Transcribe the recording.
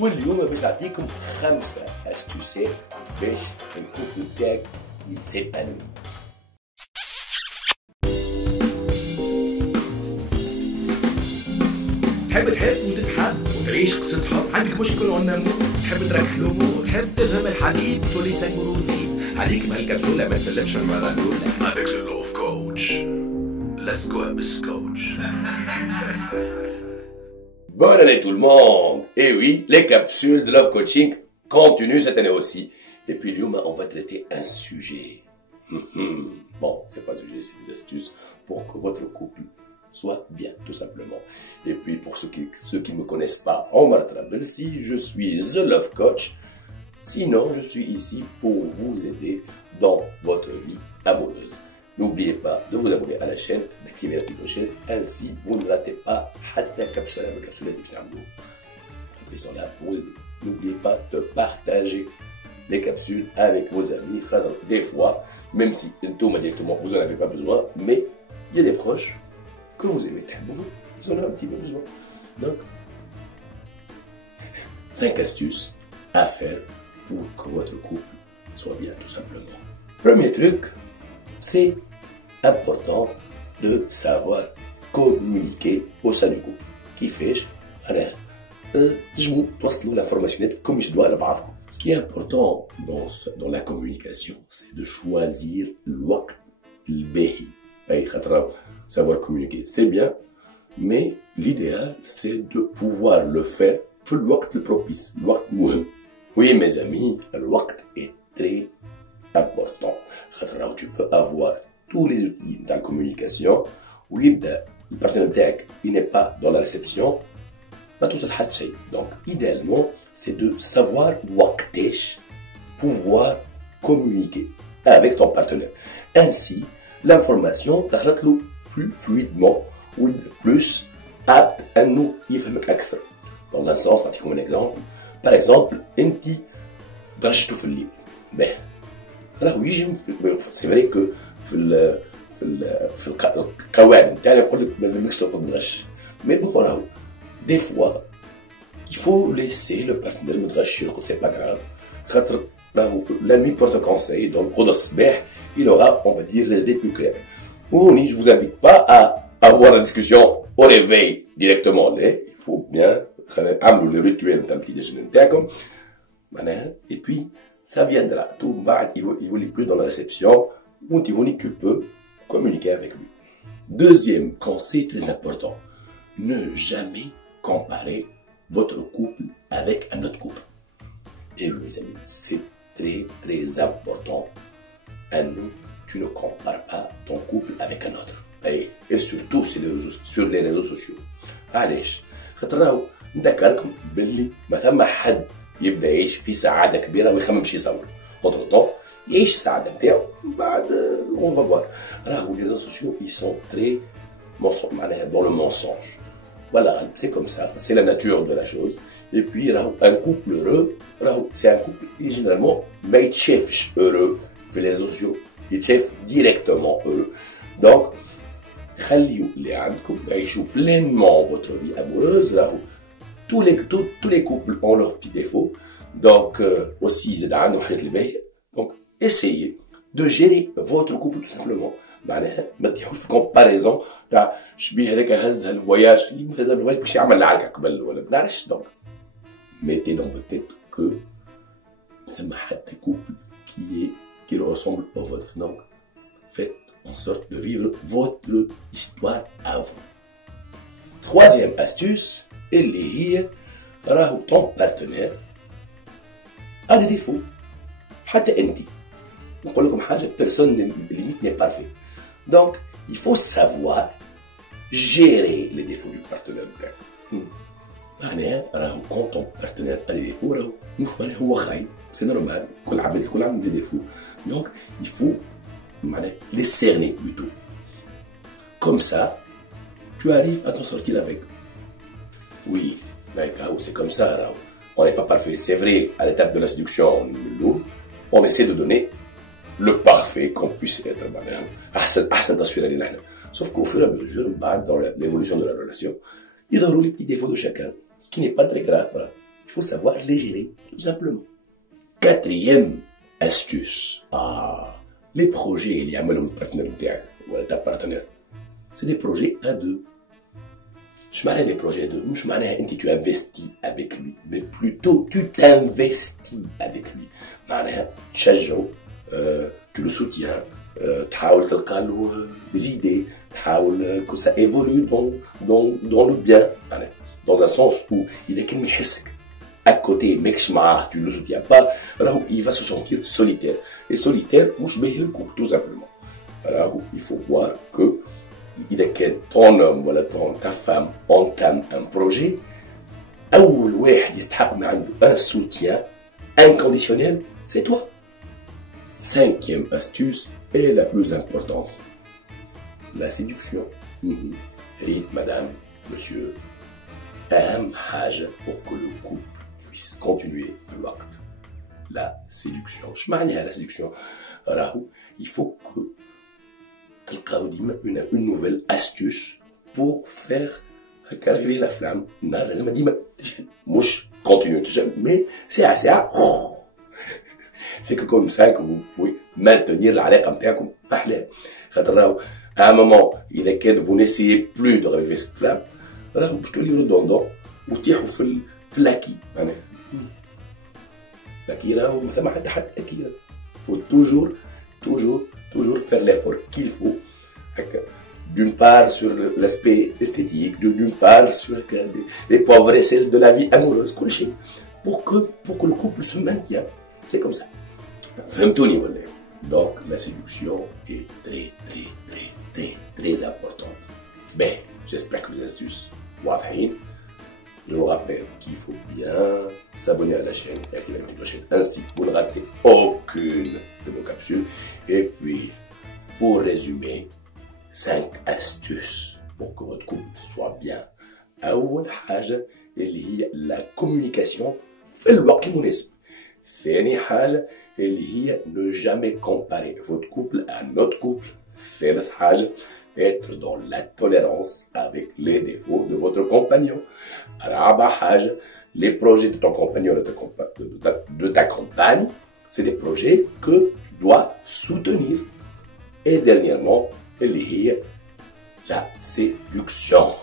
واليوم باش نعطيكم 5 استوسات باش الكوبل تاعك يتسابني. تحب وتتحب وتعيش قصة حب، عندك مشكل ونمو، تحب ترك حلومه، تحب تفهم الحبيب تولي سيكوروزي، عليك بهالكبسولة ما تسلمش المرة الأولى. Avec the love coach. Let's go have a scotch. Bonne année tout le monde. Et oui, les capsules de Love Coaching continuent cette année aussi. Et puis Lyouma, on va traiter un sujet. Bon, c'est pas un sujet, c'est des astuces pour que votre couple soit bien, tout simplement. Et puis pour ceux qui ne me connaissent pas, Omar Trabelsi, je suis The Love Coach. Sinon, je suis ici pour vous aider dans votre vie amoureuse. N'oubliez pas de vous abonner à la chaîne, d'activer la petite clochette, ainsi vous ne ratez pas la capsule de Fernando. Ils sont là pour aider. N'oubliez pas de partager les capsules avec vos amis. Des fois, même si directement vous n'en avez pas besoin, mais il y a des proches que vous aimez tellement, ils en ont un petit peu besoin. Donc, 5 astuces à faire pour que votre couple soit bien, tout simplement. Premier truc, c'est important de savoir communiquer au sein du couple. Qui fait l'information comme je dois la barre. Ce qui est important dans la communication, c'est de choisir le béhi. Savoir communiquer, c'est bien, mais l'idéal, c'est de pouvoir le faire le وقت propice, le وقت مهم. Oui, mes amis, le وقت est très important. Tu peux avoir tous les outils de la communication, où le partenaire il n'est pas dans la réception, pas tout ça. Donc, idéalement, c'est de savoir pouvoir communiquer avec ton partenaire. Ainsi, l'information تخلط plus fluidement ou plus apte à nous يفهمك أكثر. Dans un sens, pratiquement un exemple. Par exemple, أنت غشتوا في الليل. راهو يجي c'est vrai que في القواعد نتاعنا يقول لك ما لازمكش ترقد الغش. Mais bon راهو des fois il faut laisser le partenaire متغش يرقد, c'est pas grave. خاطر راهو la nuit porte conseil, donc قدر الصباح il aura, on va dire, les idées plus claires. Ouni, je vous invite pas à avoir la discussion au réveil directement. Il faut bien le rituel d'un petit déjeuner. Et puis, ça viendra. Tout bas, il ne plus dans la réception. Où tu peux communiquer avec lui. Deuxième conseil très important. Ne jamais comparer votre couple avec un autre couple. Et oui, mes amis, c'est très, très important. Tu ne compares pas ton couple avec un autre. Et surtout sur les réseaux sociaux. علاش؟ خاطر راهو نذكركم باللي ما ثم حد يبدا يعيش في سعاده كبيره وما يخممش يصور. Autre temps, يعيش السعاده نتاعو بعد on va voir. راهو les réseaux sociaux ils sont très معناها dans le mensonge. Voilà, c'est comme ça, c'est la nature de la chose. Et puis راهو un couple heureux, راهو c'est un couple qui généralement ما يتشافش heureux في les réseaux sociaux. Il chef directement heureux. Donc, خليوا اللي عندكم يعيشوا pleinement votre vie amoureuse. Là, tous les couples ont leurs petits défauts. Donc, aussi, ils ont حاجات اللي باهية. Donc, essayez de gérer votre couple tout simplement. معناها ما تديحوش في comparaison تاع شبيه هذاك هز هالفواياج هذا الفواياج باش يعمل العركة قبل ولا ما نعرفش. Donc, mettez dans votre tête que ثم حتى couple qui ressemble au vôtre. Donc, faites en sorte de vivre votre histoire à vous. Troisième astuce, ton partenaire a des défauts. حتى أنت. نقول لكم حاجة, personne n'est parfait. Donc, il faut savoir gérer les défauts du partenaire. معناها quand ton partenaire a des défauts راهو مش معناها هو خايب. C'est normal. كل عباد عنده des défauts. Donc, il faut les cerner plutôt. Comme ça, tu arrives à t'en sortir avec. Oui, c'est comme ça. On n'est pas parfait. C'est vrai, à l'étape de la séduction, on essaie de donner le parfait qu'on puisse être. Sauf qu'au fur et à mesure, dans l'évolution de la relation, il y a les petits défauts de chacun. Ce qui n'est pas très grave. il faut savoir les gérer, tout simplement. Quatrième astuce. Les projets اللي يعملهم البارتنير نتاعك ولا ta partenaire. C'est des projets à deux. Je معناها des projets à deux. مش معناها انت tu investis avec lui, mais plutôt tu t'investis avec lui. معناها تشجعه, tu le soutiens, تحاول تلقى له des idées, تحاول que ça évolue dans le bien. Dans un sens où il est كلمة يحسك. À côté, ماكش معاه, tu ne le soutiens pas, alors il va se sentir solitaire. Et solitaire, مش باهي للكوب, tout simplement. Alors il faut voir que إذا كان ton homme ولا ta femme entame un projet, أول واحد يستحق ما عنده un soutien inconditionnel, c'est toi. Cinquième astuce et la plus importante, la séduction. Madame, monsieur, أهم حاجة pour que le couple puisse continuer في الوقت. La séduction. شو معناها la séduction؟ راهو il faut que تلقاو ديما une nouvelle astuce pour faire arriver la flamme. لازم ديما تشعل, مش continuer تشعل, mais ساعة ساعة. C'est que comme ça que vous pouvez maintenir العلاقة نتاعكم أحلى. خاطر راهو à un moment إذا كان vous n'essayez plus de revivre cette flamme, راهو باش تولي redondant وتطيحوا في اللاكي. معناها لاكي راهو ما ثم حتى أكيد. faut toujours faire l'effort qu'il faut. D'une part sur l'aspect esthétique, d'une part sur les pauvres essais de la vie amoureuse, pour que le couple se maintienne. C'est comme ça. Donc la séduction est très importante. Mais j'espère que les astuces vont être. Je vous rappelle qu'il faut bien s'abonner à la chaîne et activer la petite clochette ainsi pour ne rater aucune de nos capsules. Et puis, pour résumer, 5 astuces pour que votre couple soit bien. أول حاجة اللي هي la communication في الوقت المناسب. ثاني حاجة اللي هي ne jamais comparer votre couple à notre couple. ثالث حاجة être dans la tolérance avec les défauts de votre compagnon. رابع حاجة les projets de ton compagnon de ta compagne, c'est des projets que tu dois soutenir. Et dernièrement, اللي هي la séduction.